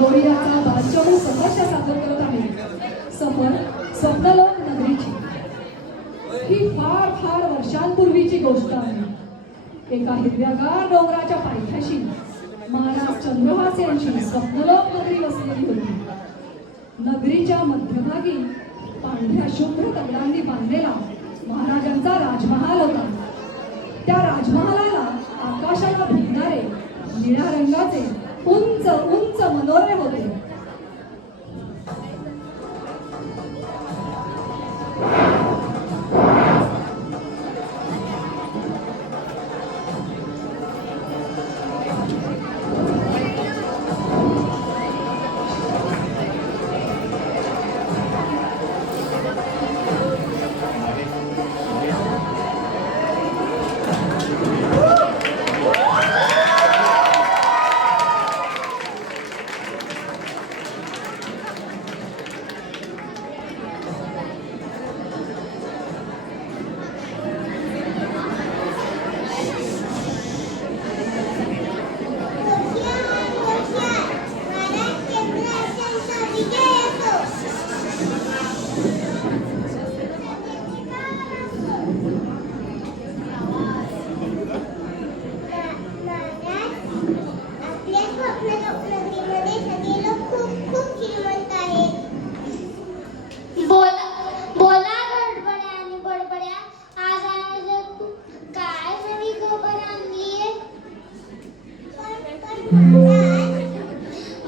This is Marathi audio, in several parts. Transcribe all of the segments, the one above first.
गौरीयाचा बालचमू समस्या सादर करत आहे सफर स्वप्नलोक नगरीची। ही फार फार वर्षांपूर्वीची गोष्ट आहे। एका हिरव्यागार डोंगराच्या पायथ्याशी महाराज चंद्रहास यांची स्वप्नलोक नगरी वसलेली होती। नगरीच्या मध्यभागी पांढऱ्या शुभ्र दगडांनी बांधलेला महाराजांचा राजमहाल होता। त्या राजमहालाला आकाशाला भिडणारे निळ्या रंगाचे उंच उंच मनोरे होते।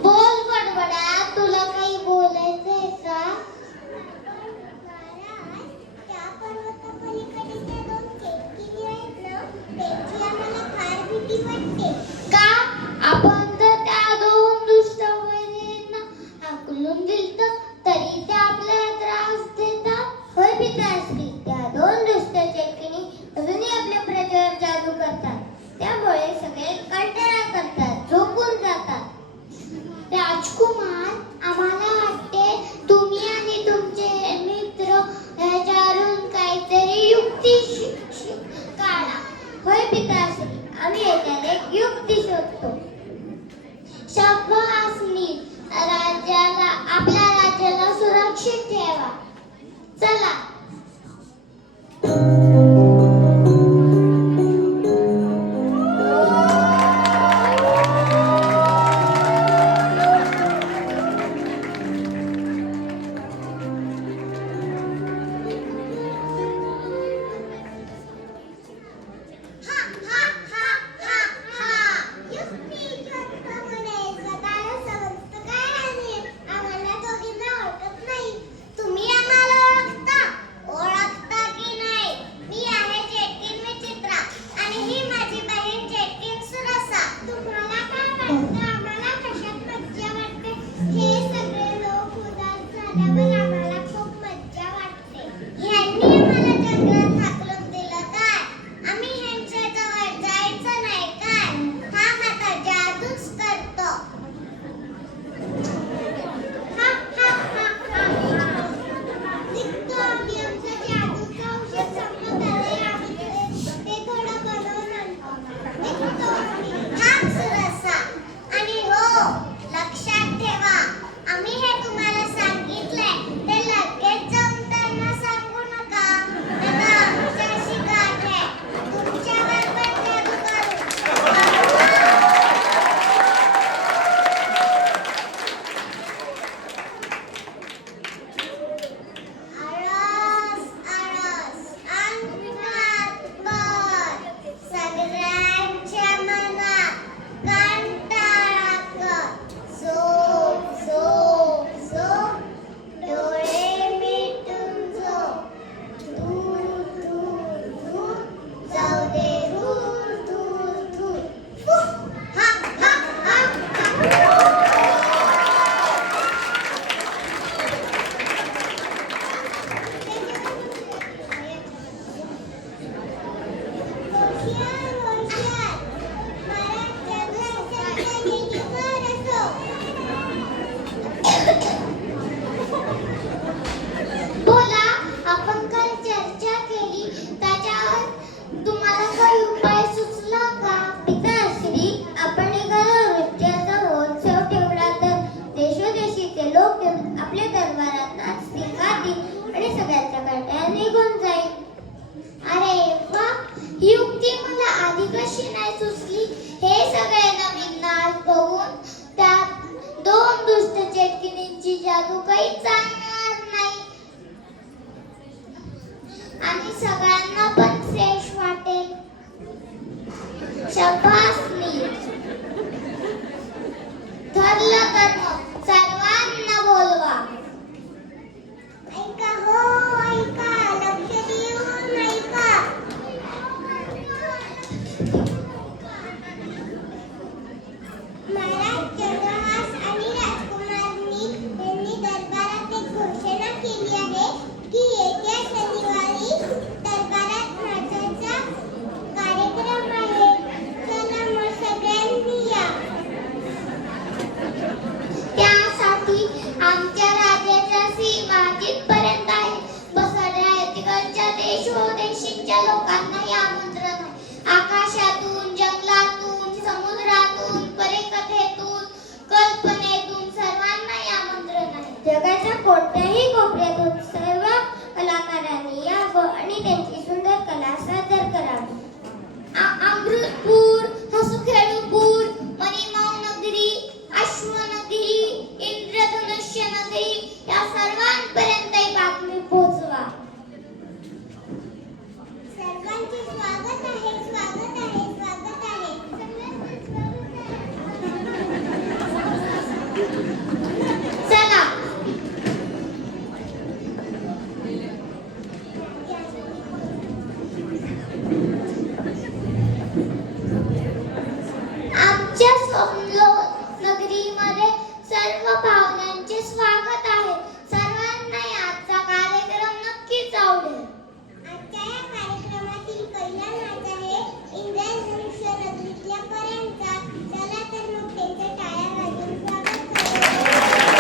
बोल बडबड्या, तुला काही बोलायचंय का? त्या पर्वतापलीकडे दोन केतकी आहेत ना, त्याची आम्हाला फार भीती वाटते। का? आपण जर त्या दोन दुष्ट वैरींना हाकलून दिलं तरी ते आपल्याला त्रास देतात। होय पिताश्री, त्या दोन दुष्ट चेटकिणी अजूनही आपल्या प्रजेवर जादू करतात, त्यामुळे सगळे कंटाळा करतात, झोपून जातात। राजकुमार, आम्हाला वाटते तुम्ही आणि तुमचे मित्र याच्यावरून काहीतरी युक्ती काढा। होय पिताश्री, आम्ही याच्यात एक युक्ती शोधतो। शाबासनी, आपल्या राज्याला सुरक्षित ठेवा। चला। देशोदेशीच्या लोकांनाही आमंत्रण आहे. आकाशातून, जंगलातून, समुद्रातून, परीकथेतून, कल्पनेतून सर्वांनाही आमंत्रण आहे. जगाच्या कोणत्याही कोपऱ्यातून सर्व कलाकारांनी यावं आणि त्यांची सुंदर कला सादर करावी. अमृतपूर, हसुखेडूपूर, मणिमाऊ नगरी, अश्वनगरी, इंद्रधनुष्य नगरी या सर्वांपर्यंत ही बातमी पोहोचवा. सर्वांचे स्वागत आहे, स्वागत आहे, स्वागत आहे. चला. आमच्या स्वप्नो नगरीमध्ये सर्व पाहुण्यांचे स्वागत आहे. सर्वांना आजचा कार्यक्रम नक्कीच आवडेल. आजच्या या कार्यक्रमातील पहिला नाच आहे इंद्रधनुष्य नगरीतल्या पऱ्यांचा. चला तर मग त्यांच्या टाळ्या वाजवून स्वागत करूया.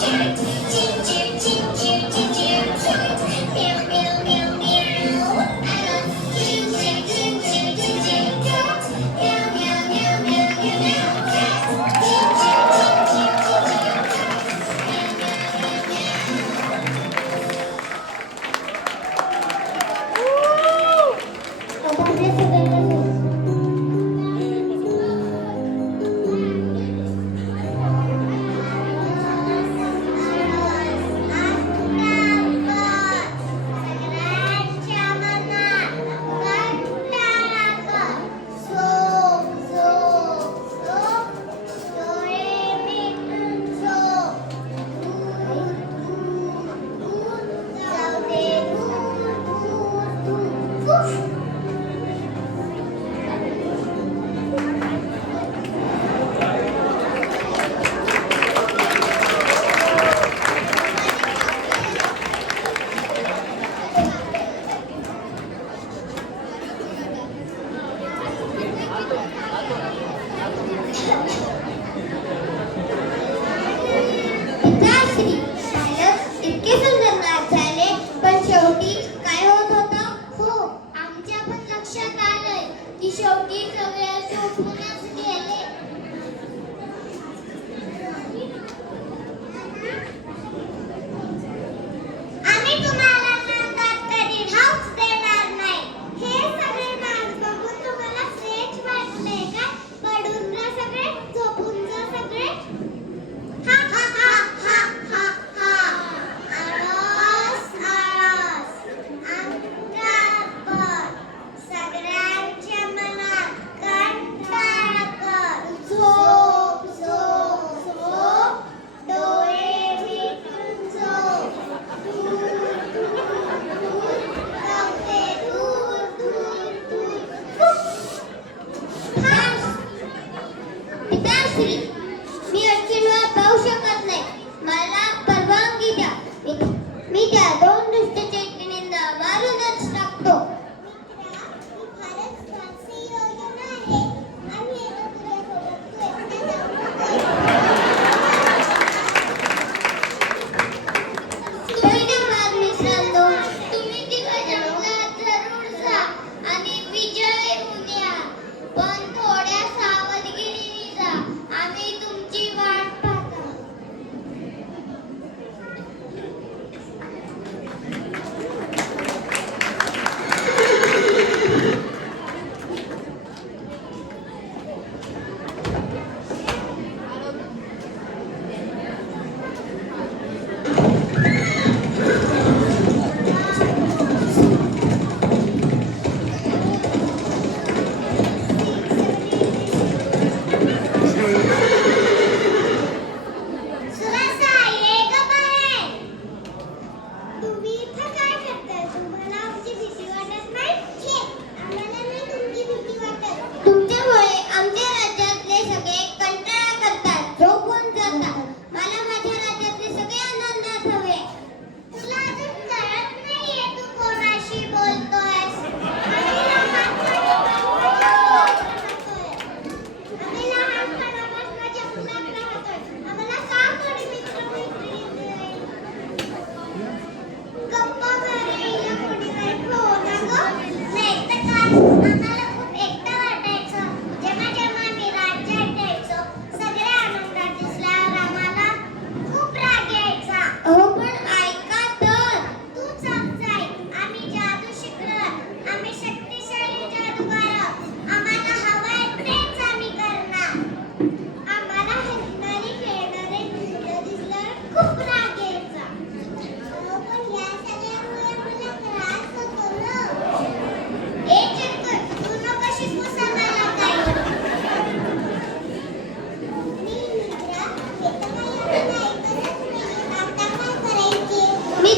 Cat.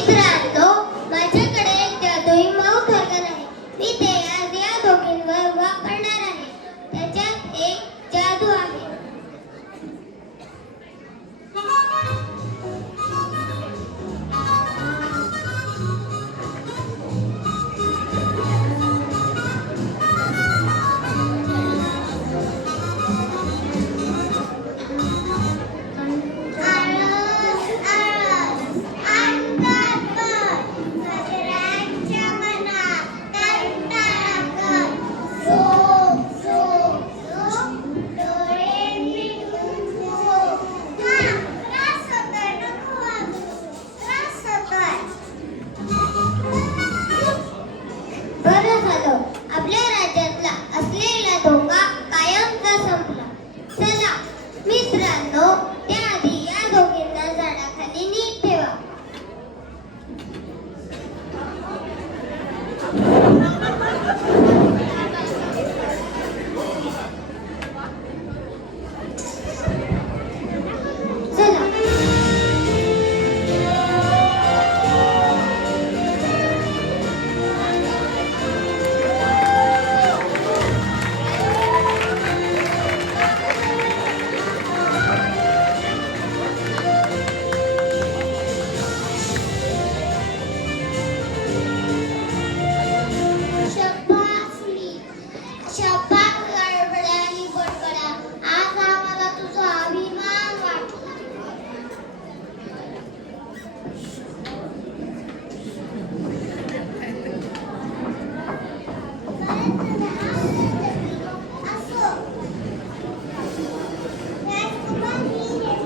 मित्रांनो, माझ्याकडे एक जादुई माउथ ऑर्गन आहे. मी ते आज या दोघींवर वापरणार आहे. त्याच्यात एक जादू आहे. आळस, आळस, अंगात भर, सगळ्यांच्या मनात तणतण कर. झोप, झोप, झोप, डोळे मिटून झोप. त्रास होतोय, नको वागू. त्रास होतोय. बरं झालं, आपल्या राज्यातला असलेला धोका कायमचा संपला. चला मित्रांनो, त्याआधी या दोघींना झाडाखाली नीट ठेवा. चला. शब्बासली, शब्बास गडबड्या आणि बडबड्या. आज आम्हाला तुझा अभिमान वाटला. असो. राजकुमारी असो.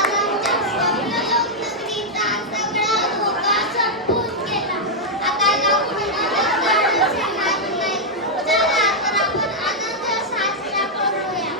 आनंद स्वप्नलोक नगरीचा सगळा धोका संपून गेला. आता लवकरच गाडीचे हात नाही. चला तर आपण आनंद साजरा करूया.